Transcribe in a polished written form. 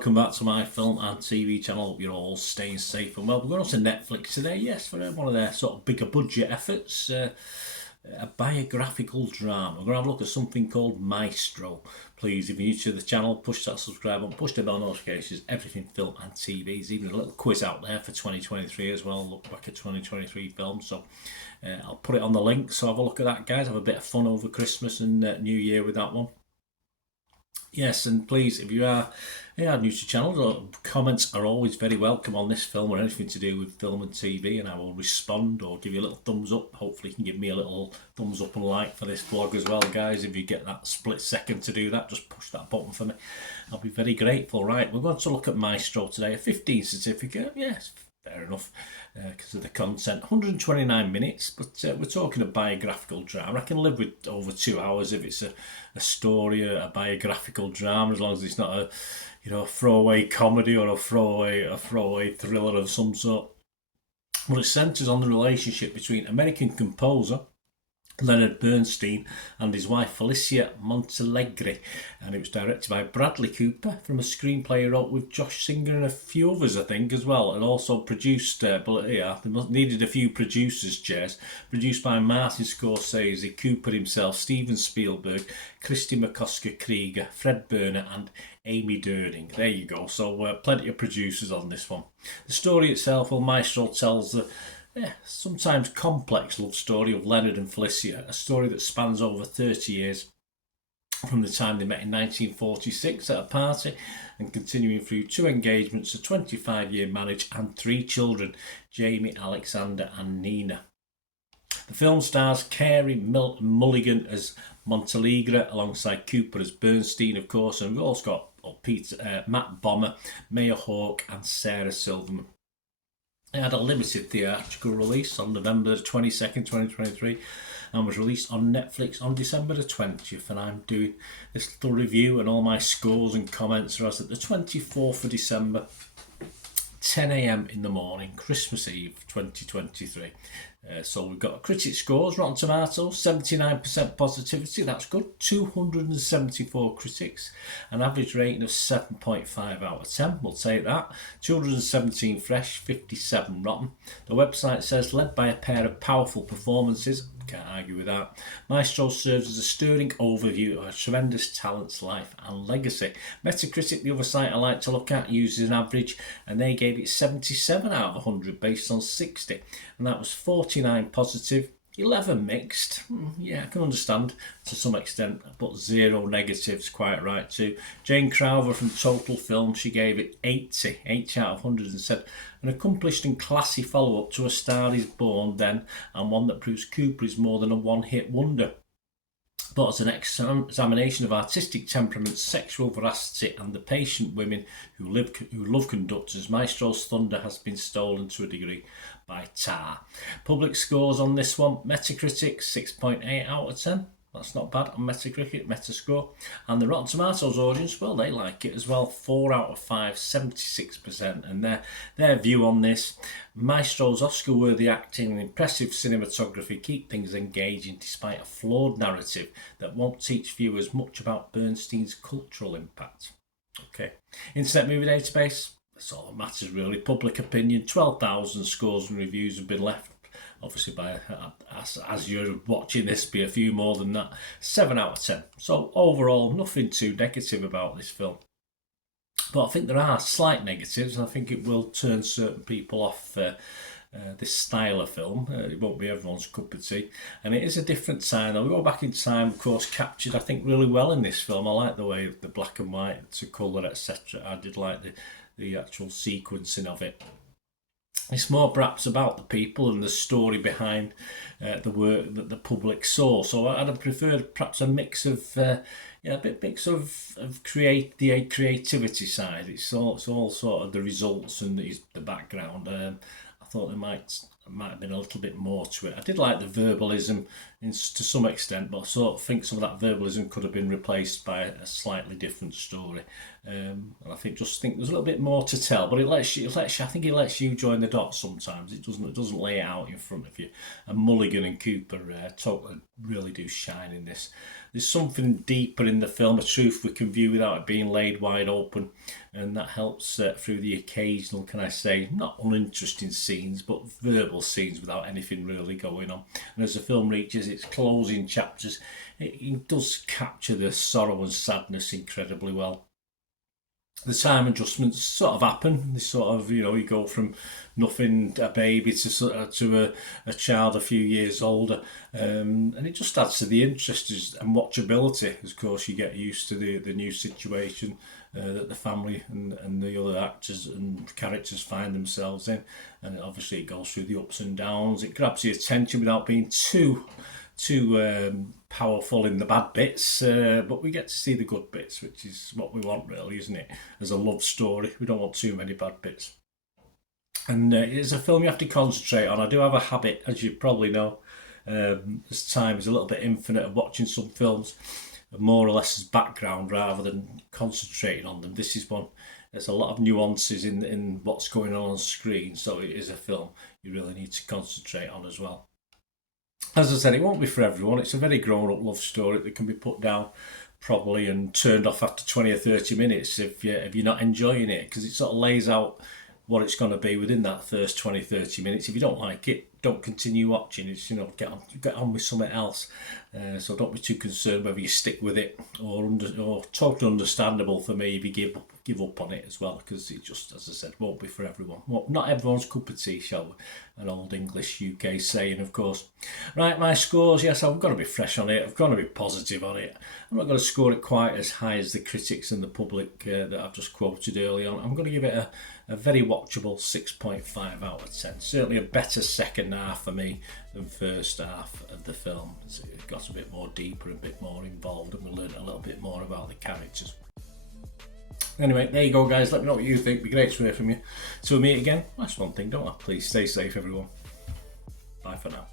welcome back to my film and TV channel. Hope you're all staying safe and well. We're going on to Netflix today, yes, for one of their sort of bigger budget efforts, a biographical drama. We're going to have a look at something called Maestro. Please, if you're new to the channel, push that subscribe button, push the bell notifications, everything film and TV. There's even a little quiz out there for 2023 as well, look back at 2023 films. So I'll put it on the link, so have a look at that, guys. Have a bit of fun over Christmas and New Year with that one. Yes, and please, if you are new to the channel, comments are always very welcome on this film or anything to do with film and TV, and I will respond or give you a little thumbs up. Hopefully you can give me a little thumbs up and like for this vlog as well, guys. If you get that split second to do that, just push that button for me. I'll be very grateful. Right, we're going to look at Maestro today, a 15 certificate. Yes, fair enough, because of the content. 129 minutes, but we're talking a biographical drama. I can live with over 2 hours if it's a story, a biographical drama, as long as it's not a throwaway comedy or a throwaway thriller of some sort. Well, it centres on the relationship between American composer Leonard Bernstein and his wife Felicia Montealegre, and it was directed by Bradley Cooper from a screenplay he wrote with Josh Singer and a few others, I think, as well, and also produced, they needed a few producers' chairs, produced by Martin Scorsese, Cooper himself, Steven Spielberg, Christy McCosker Krieger, Fred Berner and Amy Durning. There you go, so plenty of producers on this one. The story itself, well, Maestro tells the sometimes complex love story of Leonard and Felicia, a story that spans over 30 years from the time they met in 1946 at a party and continuing through 2 engagements, a 25-year marriage and 3 children, Jamie, Alexander and Nina. The film stars Carey Mulligan as Montealegre alongside Cooper as Bernstein, of course, and we've also got Matt Bomber, Maya Hawke and Sarah Silverman. It had a limited theatrical release on November 22nd, 2023 and was released on Netflix on December the 20th, and I'm doing this little review and all my scores and comments are as at the 24th of December, 10 AM in the morning, Christmas Eve 2023. So we've got critic scores, Rotten Tomatoes, 79% positivity, that's good, 274 critics, an average rating of 7.5 out of 10, we'll take that, 217 fresh, 57 rotten. The website says, led by a pair of powerful performances, can't argue with that. Maestro serves as a stirring overview of a tremendous talent's life and legacy. Metacritic, the other site I like to look at, uses an average, and they gave it 77 out of 100 based on 60, and that was 49 positive, 11 mixed. Yeah, I can understand to some extent, but 0 negatives, quite right too. Jane Crowther from Total Film, she gave it 80 out of 100 and said, an accomplished and classy follow-up to A Star Is Born then, and one that proves Cooper is more than a one-hit wonder, but as an examination of artistic temperament, sexual veracity and the patient women who love conductors, Maestro's thunder has been stolen to a degree by Tar. Public scores on this one, Metacritic 6.8 out of 10. That's not bad on Metacritic, Metascore. And the Rotten Tomatoes audience, well, they like it as well. 4 out of 5, 76%. And their view on this, Maestro's Oscar-worthy acting and impressive cinematography keep things engaging despite a flawed narrative that won't teach viewers much about Bernstein's cultural impact. Okay, Internet Movie Database, that's all that matters really. Public opinion, 12,000 scores and reviews have been left. Obviously, as you're watching this, be a few more than that. 7 out of 10. So overall, nothing too negative about this film. But I think there are slight negatives, and I think it will turn certain people off this style of film. It won't be everyone's cup of tea. And it is a different time. Now, we go back in time, of course, captured, I think, really well in this film. I like the way the black and white to colour, etc. I did like the actual sequencing of it. It's more perhaps about the people and the story behind the work that the public saw. So I'd have preferred perhaps a mix of, the creativity side. It's all sort of the results and the background. I thought there might have been a little bit more to it. I did like the verbalism to some extent, but I sort of think some of that verbalism could have been replaced by a slightly different story. And I think there's a little bit more to tell, but I think it lets you join the dots sometimes. It doesn't lay it out in front of you. And Mulligan and Cooper totally really do shine in this. there's something deeper in the film, a truth we can view without it being laid wide open, and that helps through the occasional, can I say, not uninteresting scenes, but verbal scenes without anything really going on. And as the film reaches its closing chapters, it does capture the sorrow and sadness incredibly well. The time adjustments sort of happen. They sort of, you go from nothing, a baby, to a child a few years older, and it just adds to the interest and watchability. Of course, you get used to the new situation that the family and the other actors and characters find themselves in, and obviously it goes through the ups and downs. It grabs your attention without being too powerful in the bad bits, but we get to see the good bits, which is what we want, really, isn't it? As a love story, we don't want too many bad bits. And it's a film you have to concentrate on. I do have a habit, as you probably know, as time is a little bit infinite, of watching some films more or less as background rather than concentrating on them. This is one. There's a lot of nuances in what's going on screen, so it is a film you really need to concentrate on as well. As I said, it won't be for everyone. It's a very grown-up love story that can be put down probably and turned off after 20 or 30 minutes if you're not enjoying it, because it sort of lays out what it's going to be within that first 20, 30 minutes. If you don't like it, don't continue watching. It's, get on with something else. So don't be too concerned whether you stick with it or totally understandable for me if you give up on it as well, because it just, as I said, won't be for everyone. Well, not everyone's cup of tea, shall we? An old English UK saying, of course. Right, my scores, yes, I've got to be fresh on it. I've got to be positive on it. I'm not going to score it quite as high as the critics and the public that I've just quoted early on. I'm going to give it a very watchable 6.5 out of 10. Certainly a better second half for me than first half of the film. So it got a bit more deeper, a bit more involved, and we learned a little bit more about the characters. Anyway, there you go, guys. Let me know what you think. It'd be great to hear from you. Till we meet again, last one thing, don't I? Please stay safe, everyone. Bye for now.